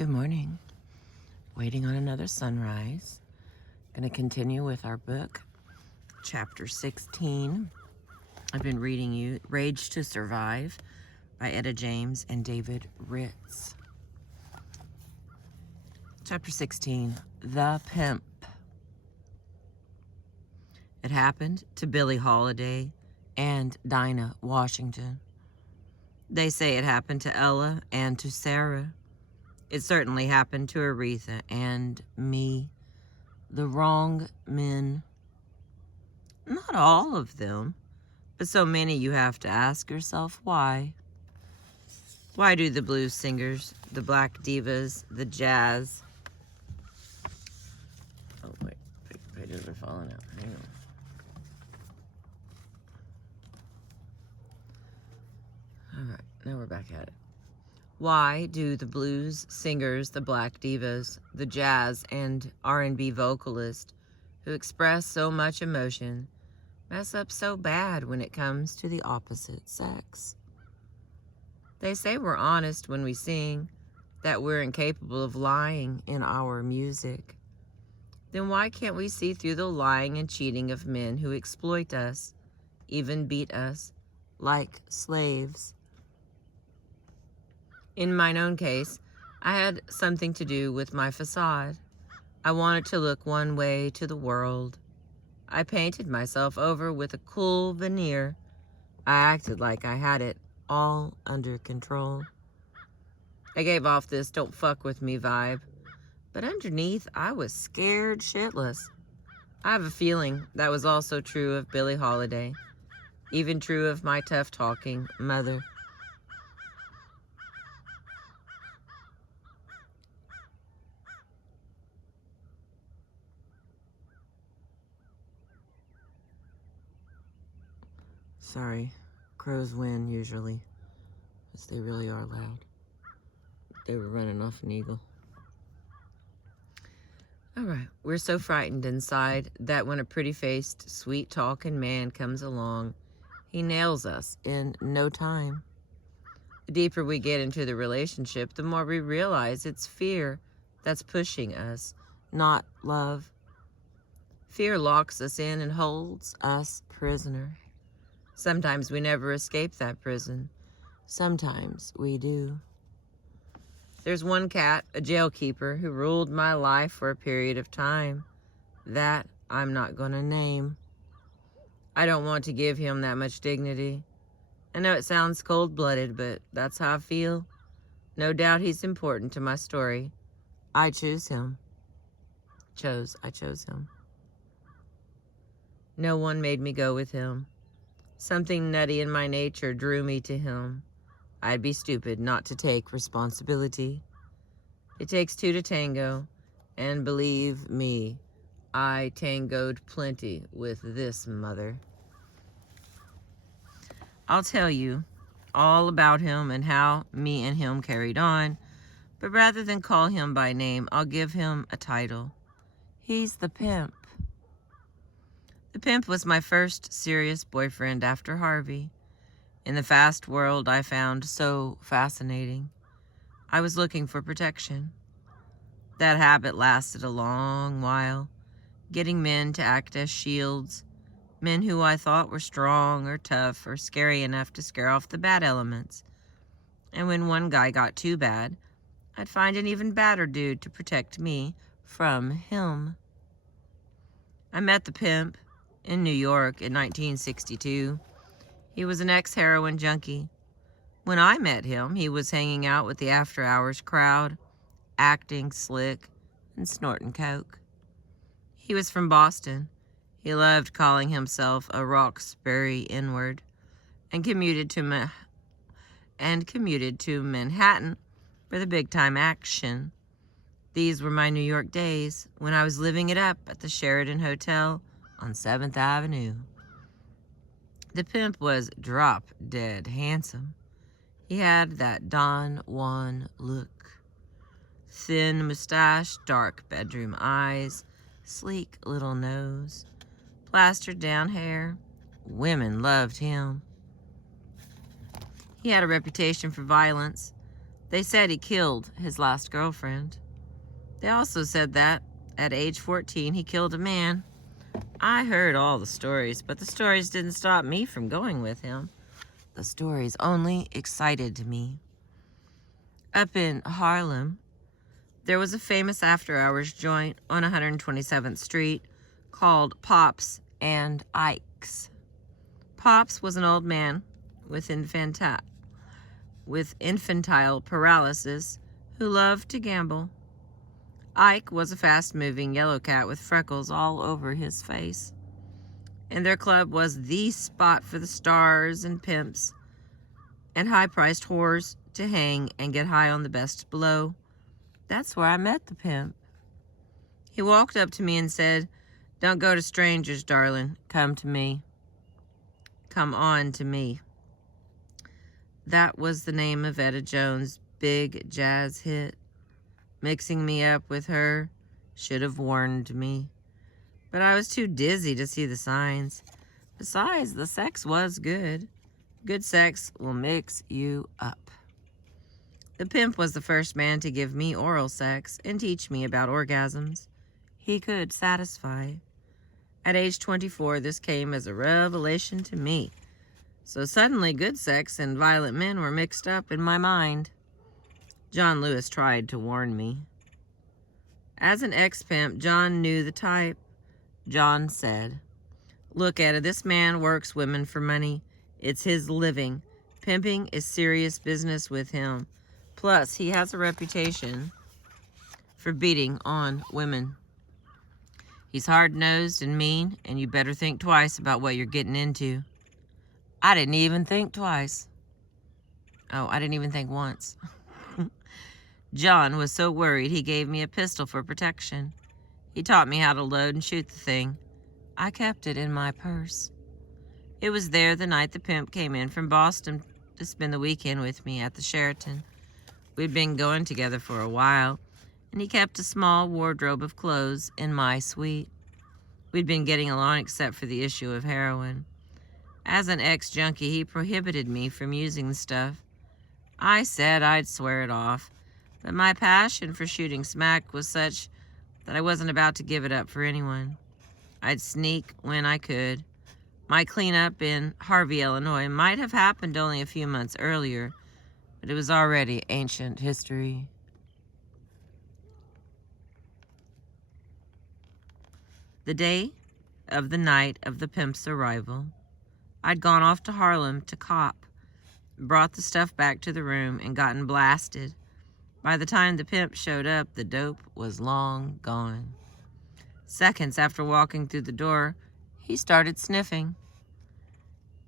Good morning. Waiting on another sunrise. Going to continue with our book, chapter 16. I've been reading you Rage to Survive by Etta James and David Ritz. Chapter 16, The Pimp. It happened to Billie Holiday and Dinah Washington. They say it happened to Ella and to Sarah. It certainly happened to Aretha and me. The wrong men. Not all of them, but so many you have to ask yourself why. Why do the blues singers, the black divas, the jazz... Oh, wait. Pages are falling out. Hang on. All right, now we're back at it. Why do the blues singers, the black divas, the jazz and R&B vocalists who express so much emotion mess up so bad when it comes to the opposite sex? They say we're honest when we sing, that we're incapable of lying in our music. Then why can't we see through the lying and cheating of men who exploit us, even beat us, like slaves? In mine own case, I had something to do with my facade. I wanted to look one way to the world. I painted myself over with a cool veneer. I acted like I had it all under control. I gave off this don't fuck with me vibe, but underneath I was scared shitless. I have a feeling that was also true of Billie Holiday, even true of my tough-talking mother. Sorry, crows win usually, because they really are loud. They were running off an eagle. All right, we're so frightened inside that when a pretty-faced, sweet-talking man comes along, he nails us in no time. The deeper we get into the relationship, the more we realize it's fear that's pushing us, not love. Fear locks us in and holds us prisoner. Sometimes we never escape that prison. Sometimes we do. There's one cat, a jailkeeper, who ruled my life for a period of time. That I'm not going to name. I don't want to give him that much dignity. I know it sounds cold-blooded, but that's how I feel. No doubt he's important to my story. I choose him. I chose him. No one made me go with him. Something nutty in my nature drew me to him. I'd be stupid not to take responsibility. It takes two to tango, and believe me, I tangoed plenty with this mother. I'll tell you all about him and how me and him carried on, but rather than call him by name, I'll give him a title. He's the Pimp. The Pimp was my first serious boyfriend after Harvey. In the fast world I found so fascinating. I was looking for protection. That habit lasted a long while, getting men to act as shields, men who I thought were strong or tough or scary enough to scare off the bad elements. And when one guy got too bad, I'd find an even badder dude to protect me from him. I met the Pimp in New York in 1962. He was an ex-heroin junkie. When I met him, he was hanging out with the after-hours crowd, acting slick and snorting coke. He was from Boston. He loved calling himself a Roxbury N-word and commuted to Manhattan for the big-time action. These were my New York days when I was living it up at the Sheraton Hotel on 7th Avenue. The Pimp was drop-dead handsome. He had that Don Juan look. Thin mustache, dark bedroom eyes, sleek little nose, plastered down hair. Women loved him. He had a reputation for violence. They said he killed his last girlfriend. They also said that, at age 14, he killed a man. I heard all the stories, but the stories didn't stop me from going with him. The stories only excited me. Up in Harlem, there was a famous after-hours joint on 127th Street called Pops and Ike's. Pops was an old man with infantile paralysis who loved to gamble. Ike was a fast-moving yellow cat with freckles all over his face. And their club was the spot for the stars and pimps and high-priced whores to hang and get high on the best blow. That's where I met the pimp. He walked up to me and said, "Don't go to strangers, darling. Come to me. Come on to me." That was the name of Etta Jones' big jazz hit. Mixing me up with her should have warned me. But I was too dizzy to see the signs. Besides, the sex was good. Good sex will mix you up. The pimp was the first man to give me oral sex and teach me about orgasms. He could satisfy. At age 24, this came as a revelation to me. So suddenly, good sex and violent men were mixed up in my mind. John Lewis tried to warn me. As an ex-pimp, John knew the type. John said, "Look, Etta, this man works women for money. It's his living. Pimping is serious business with him. Plus, he has a reputation for beating on women. He's hard-nosed and mean, and you better think twice about what you're getting into." I didn't even think twice. Oh, I didn't even think once. John was so worried he gave me a pistol for protection. He taught me how to load and shoot the thing. I kept it in my purse. It was there the night the pimp came in from Boston to spend the weekend with me at the Sheraton. We'd been going together for a while, and he kept a small wardrobe of clothes in my suite. We'd been getting along except for the issue of heroin. As an ex-junkie, he prohibited me from using the stuff. I said I'd swear it off, but my passion for shooting smack was such that I wasn't about to give it up for anyone. I'd sneak when I could. My cleanup in Harvey, Illinois might have happened only a few months earlier, but it was already ancient history. The day of the night of the pimp's arrival, I'd gone off to Harlem to cop, brought the stuff back to the room, and gotten blasted. By the time the pimp showed up, the dope was long gone. Seconds after walking through the door, he started sniffing.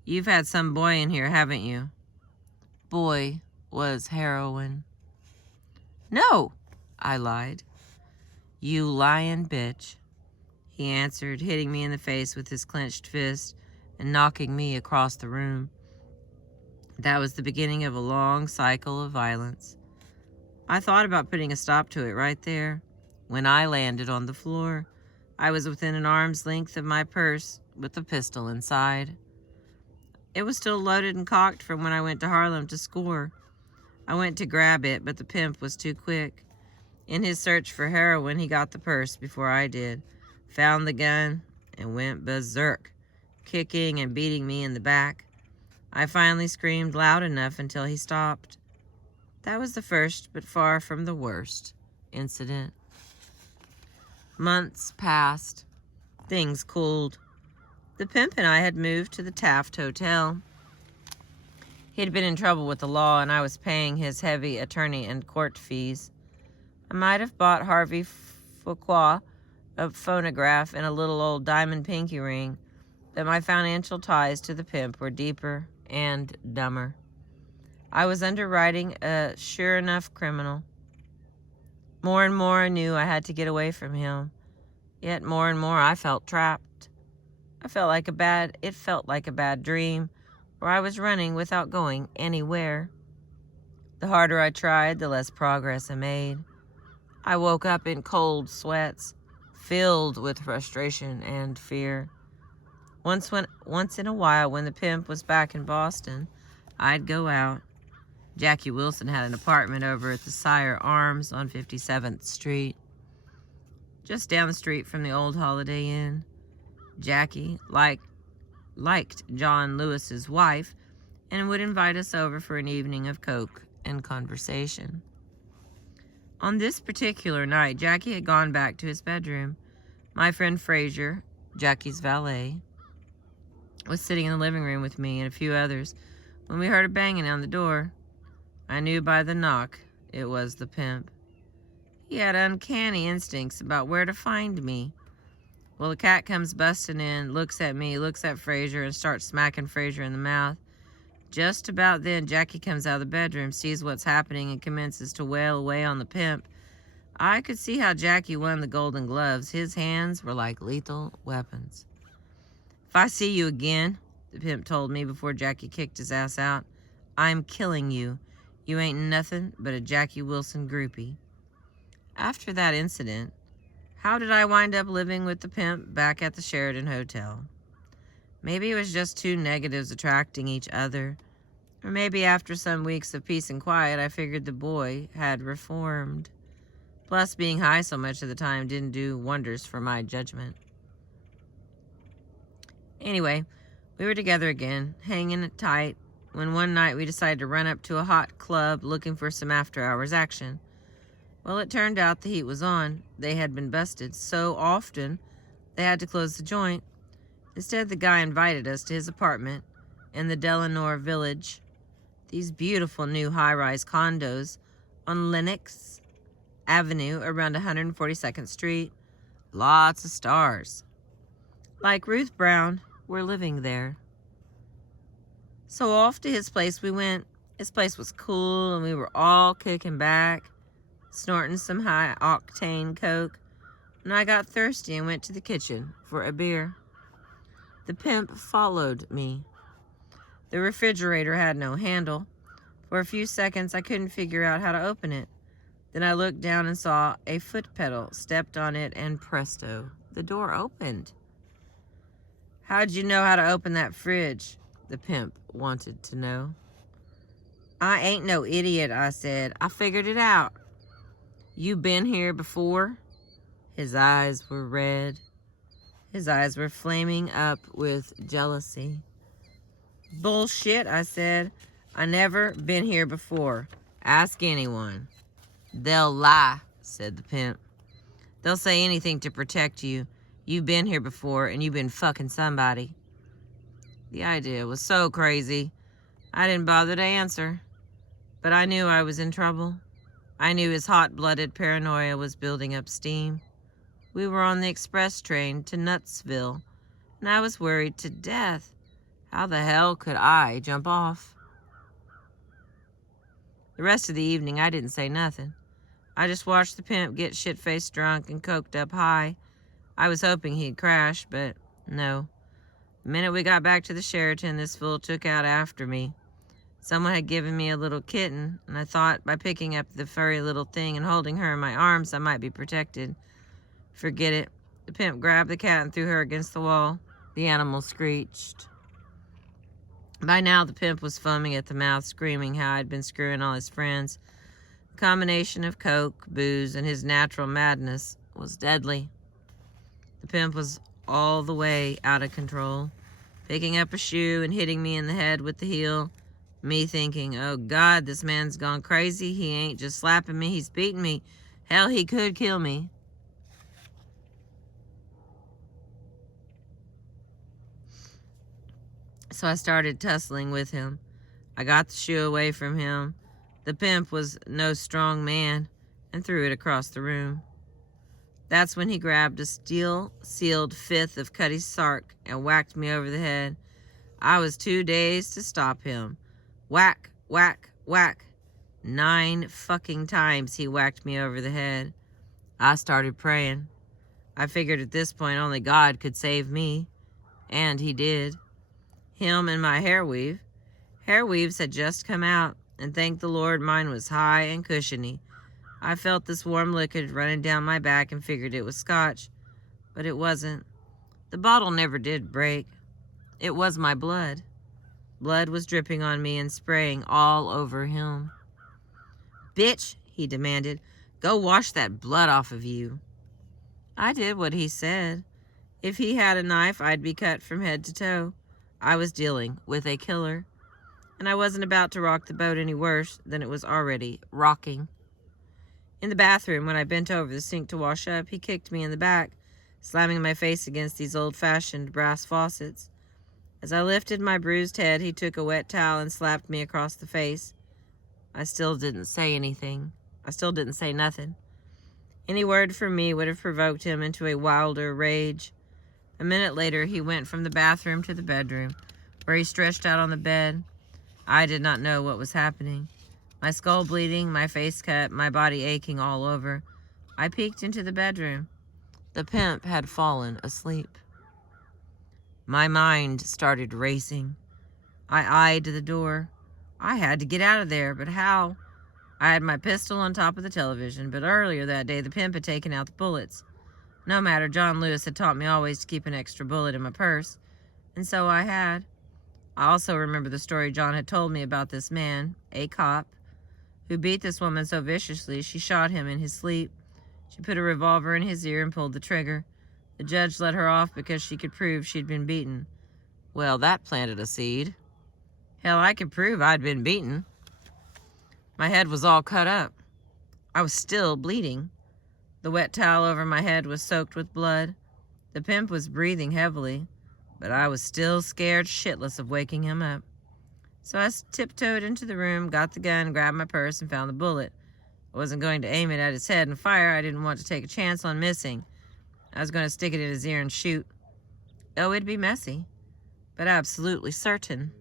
"You've had some boy in here, haven't you?" Boy was heroin. "No," I lied. "You lying bitch," he answered, hitting me in the face with his clenched fist and knocking me across the room. That was the beginning of a long cycle of violence. I thought about putting a stop to it right there. When I landed on the floor, I was within an arm's length of my purse with the pistol inside. It was still loaded and cocked from when I went to Harlem to score. I went to grab it, but the pimp was too quick. In his search for heroin, he got the purse before I did, found the gun, and went berserk, kicking and beating me in the back. I finally screamed loud enough until he stopped. That was the first, but far from the worst, incident. Months passed. Things cooled. The pimp and I had moved to the Taft Hotel. He had been in trouble with the law, and I was paying his heavy attorney and court fees. I might have bought Harvey Fuqua a phonograph and a little old diamond pinky ring, but my financial ties to the pimp were deeper and dumber. I was underwriting a sure enough criminal. More and more I knew I had to get away from him. Yet more and more I felt trapped. It felt like a bad dream, where I was running without going anywhere. The harder I tried, the less progress I made. I woke up in cold sweats, filled with frustration and fear. Once in a while, when the pimp was back in Boston, I'd go out. Jackie Wilson had an apartment over at the Sire Arms on 57th Street, just down the street from the old Holiday Inn. Jackie liked John Lewis's wife and would invite us over for an evening of coke and conversation. On this particular night, Jackie had gone back to his bedroom. My friend Frazier, Jackie's valet, was sitting in the living room with me and a few others when we heard a banging on the door. I knew by the knock it was the pimp. He had uncanny instincts about where to find me. Well, the cat comes busting in, looks at me, looks at Frazier, and starts smacking Frazier in the mouth. Just about then, Jackie comes out of the bedroom, sees what's happening, and commences to wail away on the pimp. I could see how Jackie won the Golden Gloves. His hands were like lethal weapons. "If I see you again," the pimp told me before Jackie kicked his ass out, "I'm killing you. You ain't nothing but a Jackie Wilson groupie." After that incident, how did I wind up living with the pimp back at the Sheraton Hotel? Maybe it was just two negatives attracting each other. Or maybe after some weeks of peace and quiet, I figured the boy had reformed. Plus, being high so much of the time didn't do wonders for my judgment. Anyway, we were together again, hanging tight, when one night we decided to run up to a hot club looking for some after-hours action. Well, it turned out the heat was on. They had been busted so often they had to close the joint. Instead, the guy invited us to his apartment in the Delano Village. These beautiful new high-rise condos on Lenox Avenue around 142nd Street. Lots of stars. Like Ruth Brown, were living there. So off to his place we went. His place was cool, and we were all kicking back, snorting some high-octane coke, and I got thirsty and went to the kitchen for a beer. The pimp followed me. The refrigerator had no handle. For a few seconds, I couldn't figure out how to open it. Then I looked down and saw a foot pedal, stepped on it, and presto, the door opened. "How'd you know how to open that fridge?" the pimp wanted to know. "I ain't no idiot," I said. "I figured it out." "You been here before?" His eyes were red. His eyes were flaming up with jealousy. "Bullshit," I said. "I never been here before. Ask anyone." "They'll lie," said the pimp. "They'll say anything to protect you. You've been here before, and you've been fucking somebody." The idea was so crazy, I didn't bother to answer. But I knew I was in trouble. I knew his hot-blooded paranoia was building up steam. We were on the express train to Nutsville, and I was worried to death. How the hell could I jump off? The rest of the evening, I didn't say nothing. I just watched the pimp get shit-faced drunk and coked up high. I was hoping he'd crash, but no. The minute we got back to the Sheraton, this fool took out after me. Someone had given me a little kitten, and I thought by picking up the furry little thing and holding her in my arms, I might be protected. Forget it. The pimp grabbed the cat and threw her against the wall. The animal screeched. By now, the pimp was foaming at the mouth, screaming how I'd been screwing all his friends. The combination of coke, booze, and his natural madness was deadly. The pimp was all the way out of control, picking up a shoe and hitting me in the head with the heel. Me thinking, oh God, this man's gone crazy. He ain't just slapping me, he's beating me. Hell, he could kill me. So I started tussling with him. I got the shoe away from him. The pimp was no strong man and threw it across the room. That's when he grabbed a steel-sealed fifth of Cuddy's Sark and whacked me over the head. I was too dazed to stop him. Whack, whack, whack. 9 fucking times he whacked me over the head. I started praying. I figured at this point only God could save me. And he did. Him and my hair weave. Hair weaves had just come out, and thank the Lord mine was high and cushiony. I felt this warm liquid running down my back and figured it was scotch, but it wasn't. The bottle never did break. It was my blood. Blood was dripping on me and spraying all over him. "Bitch," he demanded, "go wash that blood off of you." I did what he said. If he had a knife, I'd be cut from head to toe. I was dealing with a killer, and I wasn't about to rock the boat any worse than it was already rocking. In the bathroom, when I bent over the sink to wash up, he kicked me in the back, slamming my face against these old-fashioned brass faucets. As I lifted my bruised head, he took a wet towel and slapped me across the face. I still didn't say anything. I still didn't say nothing. Any word from me would have provoked him into a wilder rage. A minute later, he went from the bathroom to the bedroom, where he stretched out on the bed. I did not know what was happening. My skull bleeding, my face cut, my body aching all over. I peeked into the bedroom. The pimp had fallen asleep. My mind started racing. I eyed the door. I had to get out of there, but how? I had my pistol on top of the television, but earlier that day the pimp had taken out the bullets. No matter, John Lewis had taught me always to keep an extra bullet in my purse, and so I had. I also remember the story John had told me about this man, a cop, who beat this woman so viciously she shot him in his sleep. She put a revolver in his ear and pulled the trigger. The judge let her off because she could prove she'd been beaten. Well, that planted a seed. Hell, I could prove I'd been beaten. My head was all cut up. I was still bleeding. The wet towel over my head was soaked with blood. The pimp was breathing heavily, but I was still scared shitless of waking him up. So I tiptoed into the room, got the gun, grabbed my purse, and found the bullet. I wasn't going to aim it at his head and fire. I didn't want to take a chance on missing. I was going to stick it in his ear and shoot. Oh, it'd be messy, but absolutely certain.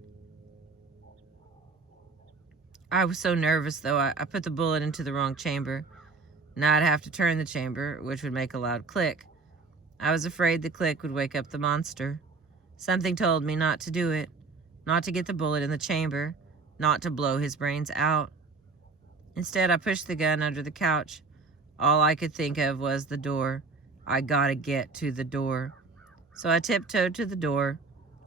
I was so nervous, though, I put the bullet into the wrong chamber. Now I'd have to turn the chamber, which would make a loud click. I was afraid the click would wake up the monster. Something told me not to do it, not to get the bullet in the chamber, not to blow his brains out. Instead, I pushed the gun under the couch. All I could think of was the door. I gotta get to the door. So I tiptoed to the door.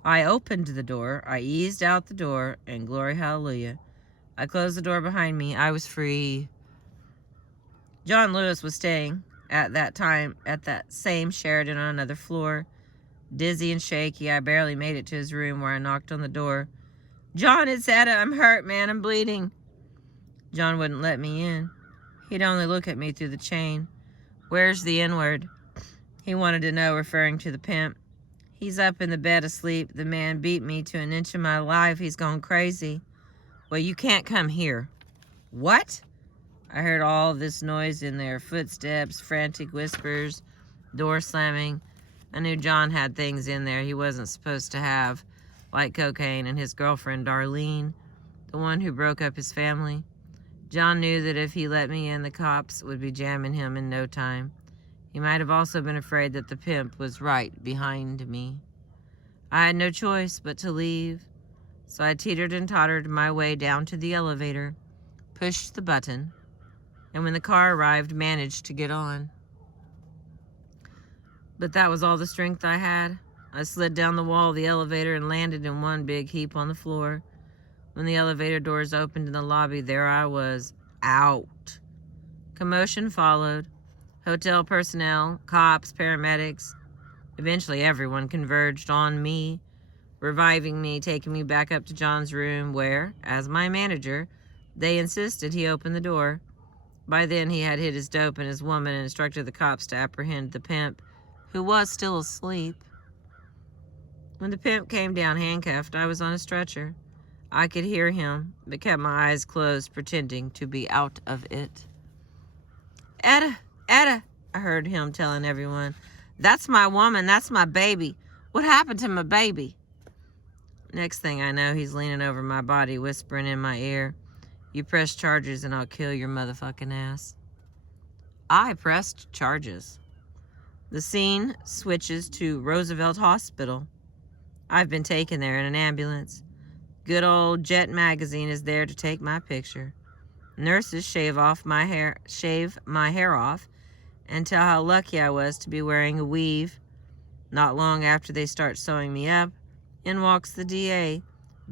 I opened the door. I eased out the door, and glory hallelujah. I closed the door behind me. I was free. John Lewis was staying at that time at that same Sheridan on another floor. Dizzy and shaky, I barely made it to his room where I knocked on the door. "John, it's Etta. I'm hurt, man. I'm bleeding." John wouldn't let me in. He'd only look at me through the chain. "Where's the N-word?" He wanted to know, referring to the pimp. "He's up in the bed asleep. The man beat me to an inch of my life. He's gone crazy." "Well, you can't come here." "What?" I heard all of this noise in there. Footsteps, frantic whispers, door slamming. I knew John had things in there he wasn't supposed to have, like cocaine and his girlfriend, Darlene, the one who broke up his family. John knew that if he let me in, the cops would be jamming him in no time. He might have also been afraid that the pimp was right behind me. I had no choice but to leave, so I teetered and tottered my way down to the elevator, pushed the button, and when the car arrived, managed to get on. But that was all the strength I had. I slid down the wall of the elevator and landed in one big heap on the floor. When the elevator doors opened in the lobby, there I was, out. Commotion followed. Hotel personnel, cops, paramedics. Eventually everyone converged on me, reviving me, taking me back up to John's room where, as my manager, they insisted he open the door. By then he had hid his dope and his woman and instructed the cops to apprehend the pimp, who was still asleep. When the pimp came down handcuffed, I was on a stretcher. I could hear him, but kept my eyes closed, pretending to be out of it. "Etta, Etta," I heard him telling everyone. "That's my woman, that's my baby. What happened to my baby?" Next thing I know, he's leaning over my body, whispering in my ear, "You press charges and I'll kill your motherfucking ass." I pressed charges. The scene switches to Roosevelt Hospital. I've been taken there in an ambulance. Good old Jet magazine is there to take my picture. Nurses shave my hair off, and tell how lucky I was to be wearing a weave. Not long after they start sewing me up, in walks the DA,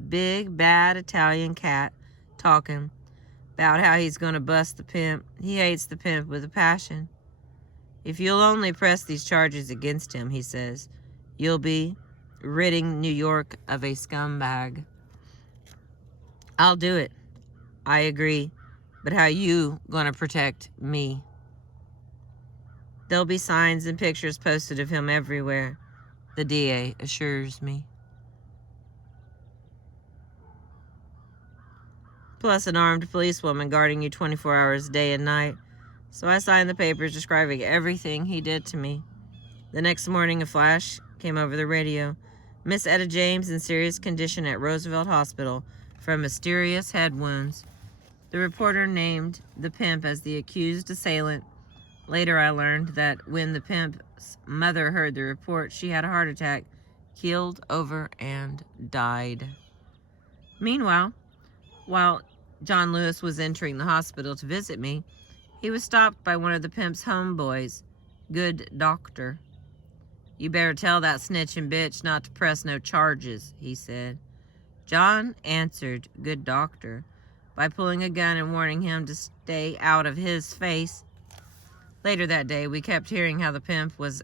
Big, bad Italian cat talking about how he's going to bust the pimp. He hates the pimp with a passion. If you'll only press these charges against him, he says, you'll be ridding New York of a scumbag. I'll do it. I agree. But how you going to protect me? There'll be signs and pictures posted of him everywhere, the DA assures me. Plus an armed policewoman guarding you 24 hours day and night. So I signed the papers describing everything he did to me. The next morning, a flash came over the radio. Miss Etta James in serious condition at Roosevelt Hospital from mysterious head wounds. The reporter named the pimp as the accused assailant. Later, I learned that when the pimp's mother heard the report, she had a heart attack, keeled over, and died. Meanwhile, while John Lewis was entering the hospital to visit me, he was stopped by one of the pimp's homeboys, Good Doctor. You better tell that snitching bitch not to press no charges, he said. John answered Good Doctor by pulling a gun and warning him to stay out of his face. Later that day, we kept hearing how the pimp was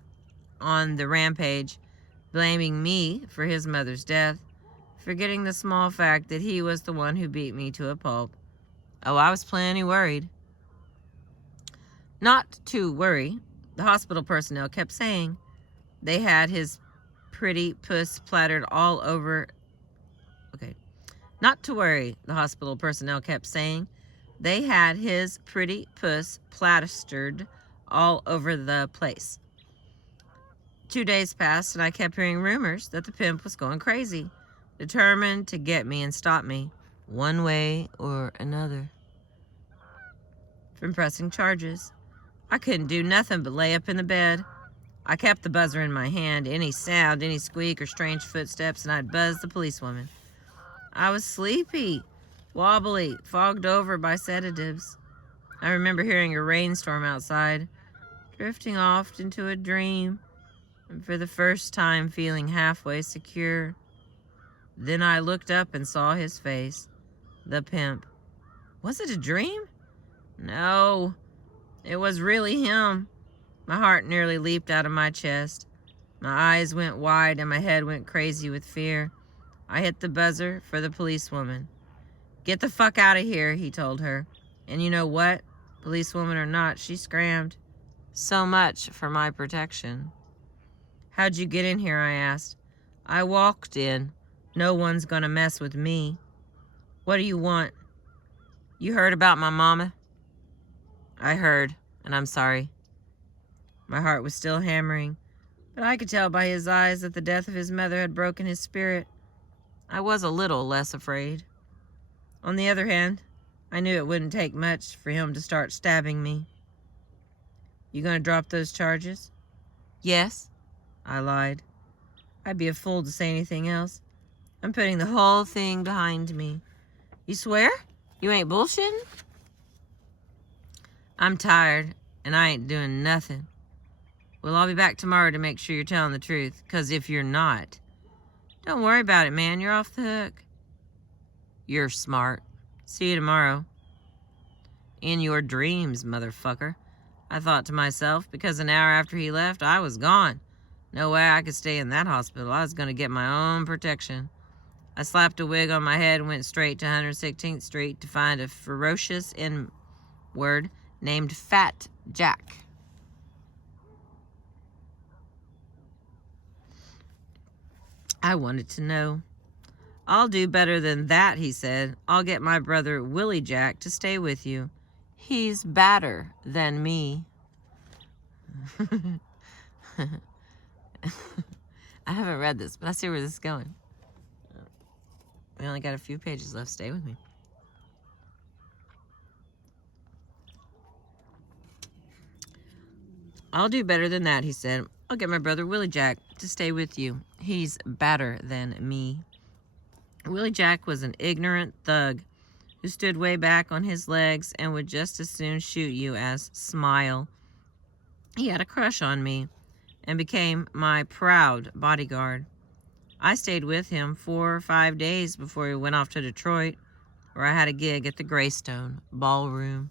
on the rampage, blaming me for his mother's death, forgetting the small fact that he was the one who beat me to a pulp. Oh, I was plenty worried. Not to worry, the hospital personnel kept saying. They had his pretty puss splattered all over. Okay. Not to worry, the hospital personnel kept saying. They had his pretty puss plastered all over the place. 2 days passed, and I kept hearing rumors that the pimp was going crazy, determined to get me and stop me, one way or another, from pressing charges. I couldn't do nothing but lay up in the bed. I kept the buzzer in my hand. Any sound, any squeak or strange footsteps, and I'd buzz the policewoman. I was sleepy, wobbly, fogged over by sedatives. I remember hearing a rainstorm outside, drifting off into a dream, and for the first time feeling halfway secure. Then I looked up and saw his face, the pimp. Was it a dream? No, it was really him. My heart nearly leaped out of my chest. My eyes went wide and my head went crazy with fear. I hit the buzzer for the policewoman. Get the fuck out of here, he told her. And you know what? Policewoman or not, she scrammed. So much for my protection. How'd you get in here, I asked. I walked in. No one's gonna mess with me. What do you want? You heard about my mama? I heard, and I'm sorry. My heart was still hammering, but I could tell by his eyes that the death of his mother had broken his spirit. I was a little less afraid. On the other hand, I knew it wouldn't take much for him to start stabbing me. You gonna drop those charges? Yes, I lied. I'd be a fool to say anything else. I'm putting the whole thing behind me. You swear? You ain't bullshitting? I'm tired, and I ain't doing nothing. Well, I'll be back tomorrow to make sure you're telling the truth, 'cause if you're not, don't worry about it, man. You're off the hook. You're smart. See you tomorrow. In your dreams, motherfucker, I thought to myself, because an hour after he left, I was gone. No way I could stay in that hospital. I was going to get my own protection. I slapped a wig on my head and went straight to 116th Street to find a ferocious N-word named Fat Jack. I wanted to know. I'll do better than that, he said. I'll get my brother Willie Jack to stay with you. He's badder than me. I haven't read this, but I see where this is going. We only got a few pages left. Stay with me. I'll do better than that, he said. I'll get my brother Willie Jack to stay with you. He's badder than me. Willie Jack was an ignorant thug who stood way back on his legs and would just as soon shoot you as smile. He had a crush on me and became my proud bodyguard. I stayed with him 4 or 5 days before he went off to Detroit, where I had a gig at the Greystone Ballroom.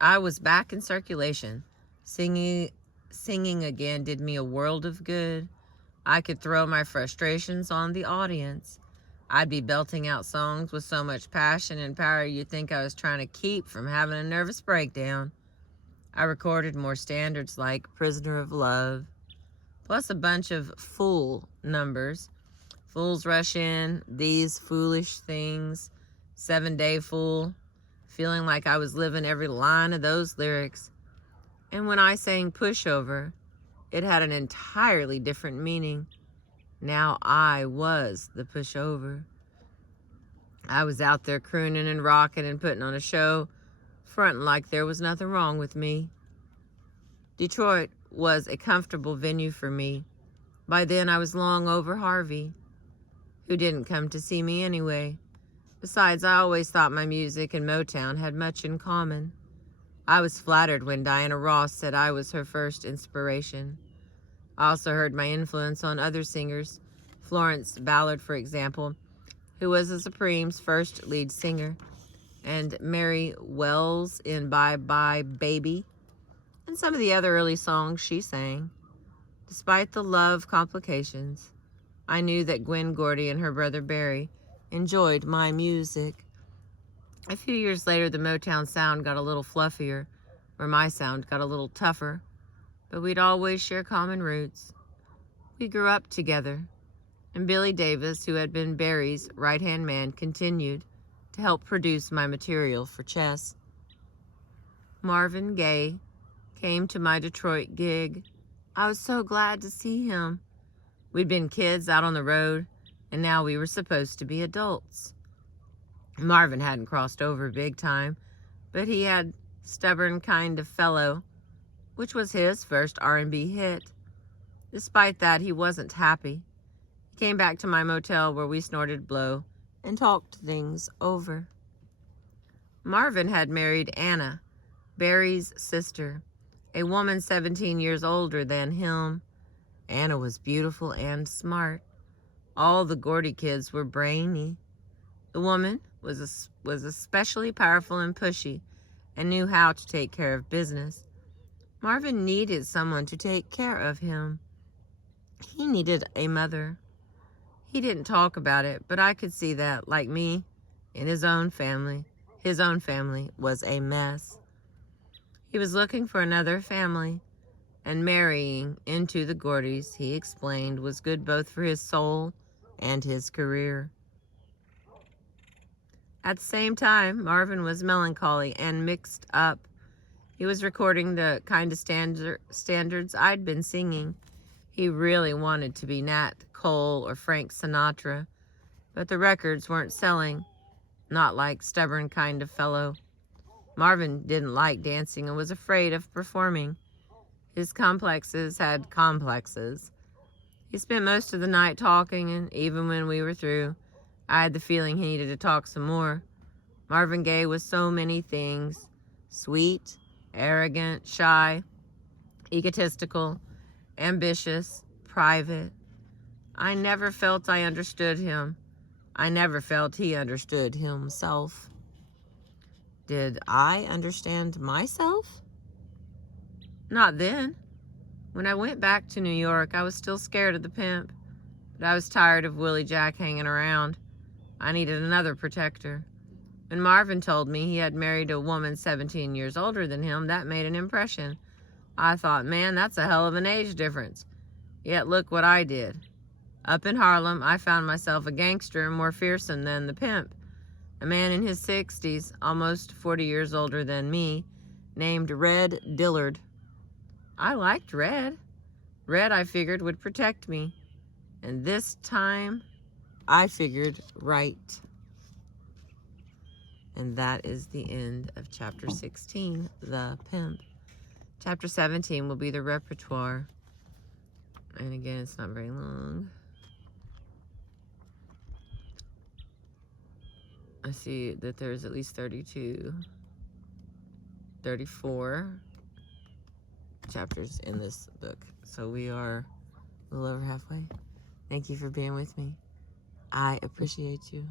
I was back in circulation. Singing again did me a world of good. I could throw my frustrations on the audience. I'd be belting out songs with so much passion and power you'd think I was trying to keep from having a nervous breakdown. I recorded more standards like Prisoner of Love, plus a bunch of fool numbers. Fools Rush In, These Foolish Things, 7-Day Fool, feeling like I was living every line of those lyrics. And when I sang Pushover, it had an entirely different meaning. Now I was the pushover. I was out there crooning and rocking and putting on a show, fronting like there was nothing wrong with me. Detroit was a comfortable venue for me. By then I was long over Harvey, who didn't come to see me anyway. Besides, I always thought my music and Motown had much in common. I was flattered when Diana Ross said I was her first inspiration. I also heard my influence on other singers, Florence Ballard, for example, who was the Supremes' first lead singer, and Mary Wells in Bye Bye Baby, and some of the other early songs she sang. Despite the love complications, I knew that Gwen Gordy and her brother Barry enjoyed my music. A few years later, the Motown sound got a little fluffier, or my sound got a little tougher, but we'd always share common roots. We grew up together, and Billy Davis, who had been Barry's right-hand man, continued to help produce my material for Chess. Marvin Gaye came to my Detroit gig. I was so glad to see him. We'd been kids out on the road, and now we were supposed to be adults. Marvin hadn't crossed over big time, but he had Stubborn Kind of Fellow, which was his first R&B hit. Despite that, he wasn't happy. He came back to my motel where we snorted blow and talked things over. Marvin had married Anna, Barry's sister, a woman 17 years older than him. Anna was beautiful and smart. All the Gordy kids were brainy. The woman was especially powerful and pushy and knew how to take care of business. Marvin needed someone to take care of him. He needed a mother. He didn't talk about it, but I could see that, like me, in his own family was a mess. He was looking for another family, and marrying into the Gordys, he explained, was good both for his soul and his career. At the same time, Marvin was melancholy and mixed up. He was recording the kind of standards I'd been singing. He really wanted to be Nat Cole or Frank Sinatra, but the records weren't selling, not like Stubborn Kind of Fellow. Marvin didn't like dancing and was afraid of performing. His complexes had complexes. He spent most of the night talking, and even when we were through, I had the feeling he needed to talk some more. Marvin Gaye was so many things: sweet, arrogant, shy, egotistical, ambitious, private. I never felt I understood him. I never felt he understood himself. Did I understand myself? Not then. When I went back to New York, I was still scared of the Pimp, but I was tired of Willie Jack hanging around. I needed another protector. When Marvin told me he had married a woman 17 years older than him, that made an impression. I thought, man, that's a hell of an age difference. Yet look what I did. Up in Harlem, I found myself a gangster more fearsome than the Pimp, a man in his 60s, almost 40 years older than me, named Red Dillard. I liked Red. Red, I figured, would protect me. And this time, I figured right. And that is the end of chapter 16, The Pimp. Chapter 17 will be the repertoire. And again, it's not very long. I see that there's at least 32, 34, chapters in this book. So we are a little over halfway. Thank you for being with me. I appreciate you.